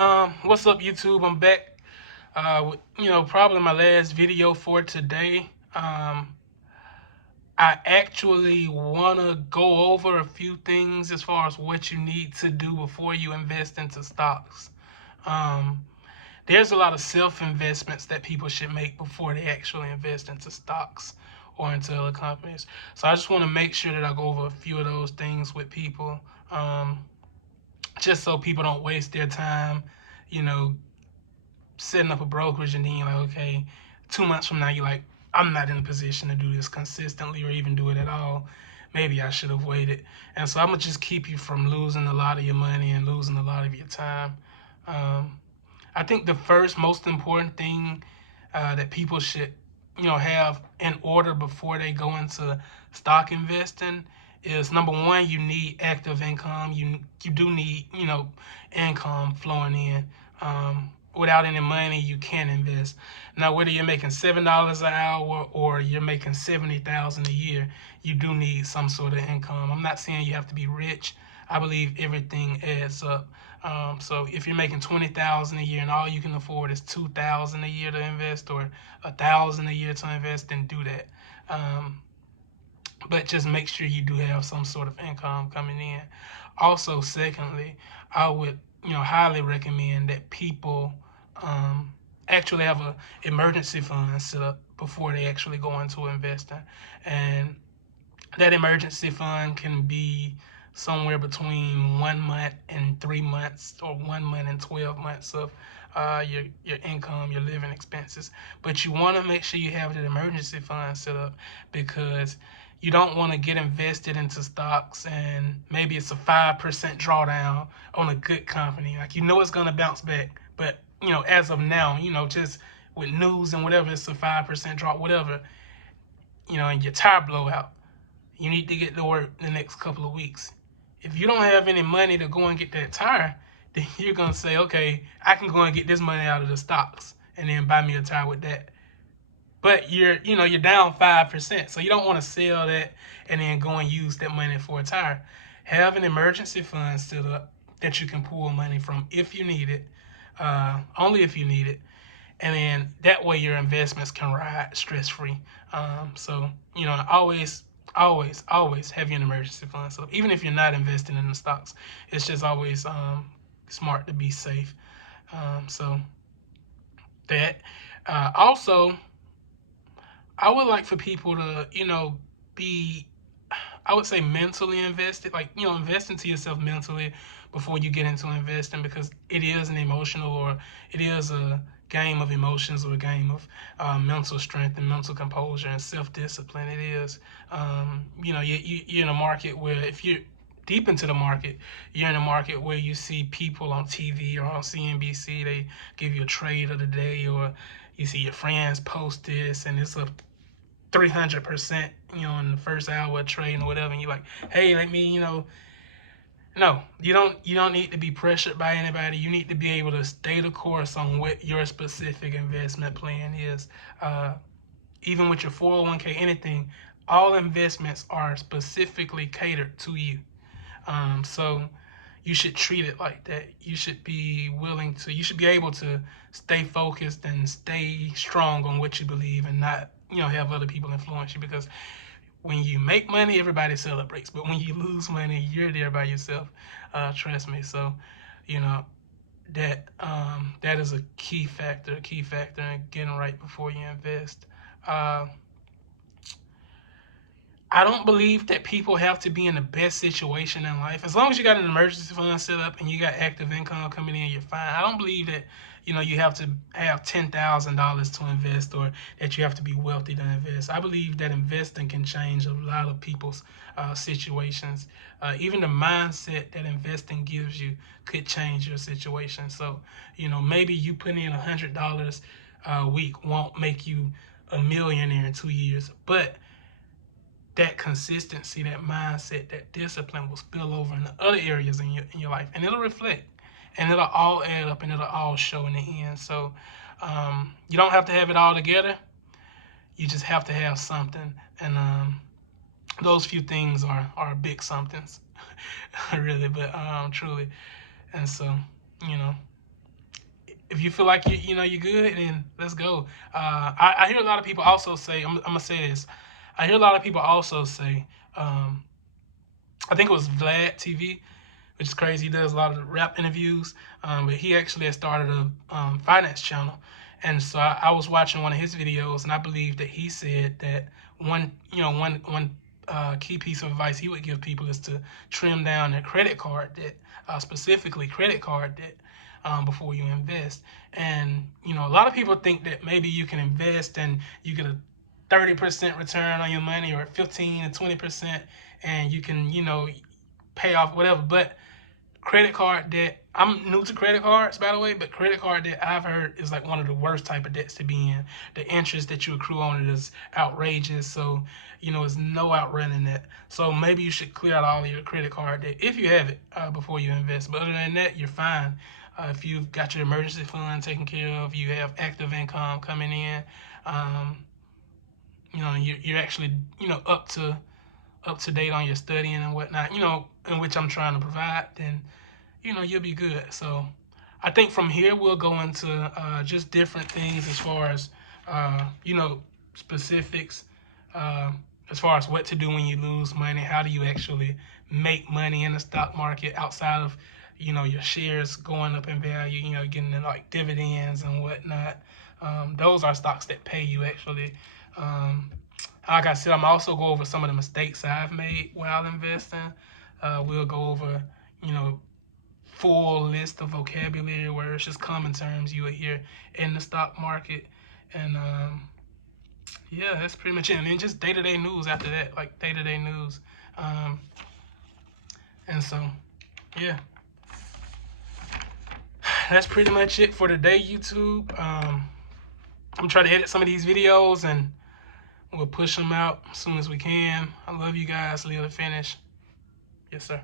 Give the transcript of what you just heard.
What's up, YouTube? I'm back with, probably my last video for today. I actually want to go over a few things as far as what you need to do before you invest into stocks. Um, there's a lot of self-investments that people should make before they actually invest into stocks or into other companies. So I just want to make sure that I go over a few of those things with people, um, just so people don't waste their time, you know, setting up a brokerage and then you're like, okay, 2 months from now you're like, I'm not in a position to do this consistently or even do it at all. Maybe I should have waited. And so I'm gonna just keep you from losing a lot of your money and losing a lot of your time. Um, I think the first most important thing that people should, have in order before they go into stock investing is number one, you need active income. You do need, income flowing in. Without any money, you can't invest. Now, whether you're making $7 an hour or you're making 70,000 a year, you do need some sort of income. I'm not saying you have to be rich. I believe everything adds up. So if you're making 20,000 a year and all you can afford is 2,000 a year to invest or 1,000 a year to invest, then do that. But just make sure you do have some sort of income coming in. Also, secondly, I would highly recommend that people actually have a emergency fund set up before they actually go into investing, and that emergency fund can be somewhere between 1 month and 3 months, or 1 month and 12 months of your income, your living expenses. But you want to make sure you have that emergency fund set up because you don't want to get invested into stocks and maybe it's a 5% drawdown on a good company. Like it's gonna bounce back, but as of now, just with news and whatever, it's a 5% drop, whatever, and your tire blow out. You need to get to work the next couple of weeks. If you don't have any money to go and get that tire, then you're gonna say, okay, I can go and get this money out of the stocks and then buy me a tire with that. But you're down 5%, so you don't want to sell that and then go and use that money for a tire. Have an emergency fund set up that you can pull money from if you need it, only if you need it, and then that way your investments can ride stress free. So always have your emergency fund. So even if you're not investing in the stocks, it's just always smart to be safe. So that also, I would like for people to be, I would say, mentally invested. Like invest into yourself mentally before you get into investing, because it is an emotional, or it is a game of emotions, or a game of mental strength and mental composure and self-discipline. It is. You're in a market where, if you're deep into the market, you're in a market where you see people on TV or on CNBC, they give you a trade of the day, or you see your friends post this and it's a 300%, in the first hour of trading or whatever, and you're like, hey, let me, no, you don't need to be pressured by anybody. You need to be able to stay the course on what your specific investment plan is. Even with your 401k, anything, all investments are specifically catered to you. So you should treat it like that. You should be you should be able to stay focused and stay strong on what you believe, and not, have other people influence you, because when you make money, everybody celebrates. But when you lose money, you're there by yourself. Trust me. So, you know, that is a key factor in getting right before you invest. Uh, I don't believe that people have to be in the best situation in life. As long as you got an emergency fund set up and you got active income coming in, you're fine. I don't believe that you have to have $10,000 to invest, or that you have to be wealthy to invest. I believe that investing can change a lot of people's situations. Even the mindset that investing gives you could change your situation. So maybe you put in $100 a week won't make you a millionaire in 2 years, but that consistency, that mindset, that discipline will spill over in the other areas in your life, and it'll reflect, and it'll all add up, and it'll all show in the end. So you don't have to have it all together. You just have to have something, and those few things are big somethings, really, but truly. And so, you know, if you feel like you're good, then let's go. I hear a lot of people also say, I'm gonna say this. I hear a lot of people also say, I think it was Vlad TV, which is crazy. He does a lot of rap interviews, but he actually has started a finance channel. And so I was watching one of his videos, and I believe that he said that one key piece of advice he would give people is to trim down their credit card debt, specifically credit card debt, before you invest. And a lot of people think that maybe you can invest and you get a 30% return on your money, or 15 to 20%, and you can pay off whatever. But credit card debt, I'm new to credit cards, by the way, but credit card debt, I've heard, is like one of the worst type of debts to be in. The interest that you accrue on it is outrageous. So it's no outrunning that. So maybe you should clear out all of your credit card debt if you have it, before you invest. But other than that, you're fine. If you've got your emergency fund taken care of, you have active income coming in, um, you're actually up to date on your studying and whatnot, in which I'm trying to provide, then you'll be good. So I think from here we'll go into just different things as far as specifics, uh, as far as what to do when you lose money. How do you actually make money in the stock market outside of your shares going up in value, getting like dividends and whatnot. Those are stocks that pay you actually. Like I said, I'm also go over some of the mistakes I've made while investing. We'll go over, full list of vocabulary words, just common terms you would hear in the stock market. And yeah, that's pretty much it. And then just day-to-day news after that, like day-to-day news. Um, and so, yeah, that's pretty much it for today, YouTube. I'm trying to edit some of these videos, and we'll push them out as soon as we can. I love you guys. Live to finish. Yes, sir.